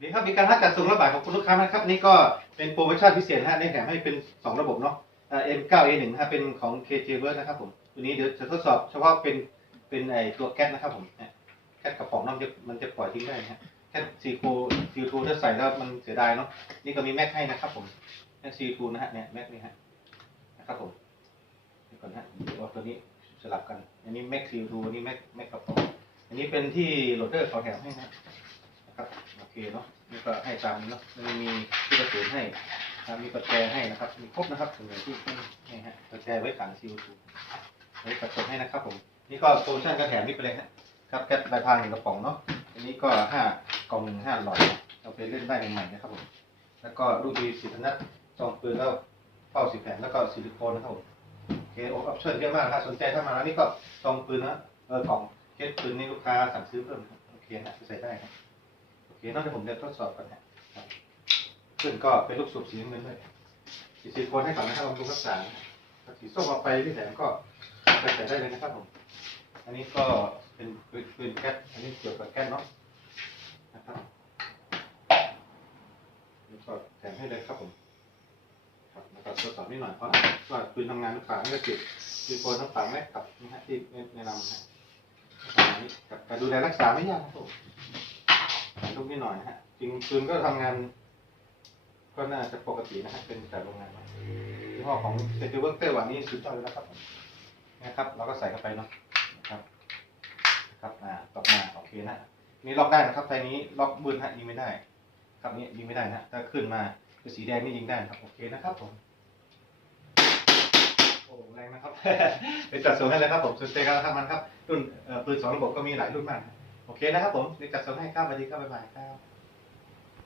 ดีครับมีการทักจัดส่งระบาดของคุณลูกค้านะครับนี่ก็เป็นโปรโมชั่นพิเศษนะฮะได้แถมให้เป็น 2 ระบบเนาะเอ่อ M9A1 นะฮะเป็นของ KJ Work นะครับผมตัวนี้เดี๋ยวจะทดสอบเฉพาะเป็นเป็นไอตัวแก๊สนะครับผมแก๊สกระป๋องน้ำจะมันจะปล่อยทิ้งได้นะฮะแก๊สซีโคซีทูถ้าใส่แล้วมันเสียดายเนาะนี่ก็มีแม็กให้นะครับผมแม็กซีทูนะฮะเนี่ยแม็กนี่ฮะนะครับผมเดี๋ยวก่อนฮะเดี๋ยวเอาตัวนี้สลับกัน อันนี้แม็กซีทูอันนี้แม็กแม็กกระป๋องอันนี้เป็นที่โหลดเดอร์เขาแถมให้นะ เคเนาะนี่ก็ให้ตามนี้เนาะมันมีที่กระสุนให้อ่ามีปัจจัยให้นะครับ มีครบนะครับถึงที่ให้ฮะปัจจัยไว้ขังซีทูไว้กระสุนให้นะครับผม นี่ก็โปรโมชั่นก็แถมนี่ไปเลยฮะครับแก๊สใบพายหนึ่งกระป๋องเนาะ อันนี้ก็ห้ากล่องหนึ่งห้าหลอดเอาไปเล่นได้ใหม่ๆนะครับผม แล้วก็ลูกดีสิบนัดซองปืนแล้วเป้าสิบแผ่นแล้วก็ซิลิโคนนะครับผมโอเคโอออปชั่นเยอะมากถ้าสนใจถ้ามาแล้วนี่ก็ซองปืนนะเออกล่องเคสปืนนี่ลูกค้าสั่งซื้อเพิ่มโอเคนะใส่ได้ครับ โอเคนอกจากผมจะทดสอบก่อนนะซึ่งก็เป็นลูกสูบสีน้ำเงินด้วยสีซิลิโคนให้ก่อนนะครับบำรุงรักษาถ้าสีส้มเอาไปที่แถมก็ไปใส่ได้เลยนะครับผม อันนี้ก็เป็นปืนแก๊สอันนี้เกี่ยวกับแก๊สเนาะนะครับนี่ก็แถมให้เลยครับผมครับแล้วก็ทดสอบนิดหน่อยเพราะว่าปืนทำงานหรือเปล่าไม่ได้ติดซิลิโคนน้ำฝังไหมกับนะฮะที่แนะนำนะฮะประมาณนี้กับการดูแลรักษาไม่ยากครับผม ลูกนิดหน่อยฮะจริงปืนก็ทำงาน ก็น่าจะปกตินะฮะเป็นแต่โรงงานยี่ห้อของเซนติเวิร์กเตอร์วันนี้สุดยอดเลยนะครับผมนะครับ เราก็ใส่เข้าไปเนาะนะครับครับอ่าต่อมาโอเคนะนี่ล็อกได้นะครับไทยนี้ล็อกบืนฮะยิงไม่ได้ ครับนี้ยิงไม่ได้นะถ้าขึ้นมาคือสีแดงนี่ยิงได้ครับโอเคนะครับผมโอ้แรงนะครับเป็นจัดส่งให้เลยครับผมสนใจกันนะครับมันครับรุ่นปืนสองระบบก็มีหลายรุ่นมาก โอเคนะครับผมนี่จัดส่งให้ครับสวัสดีครับบ๊ายบายครับ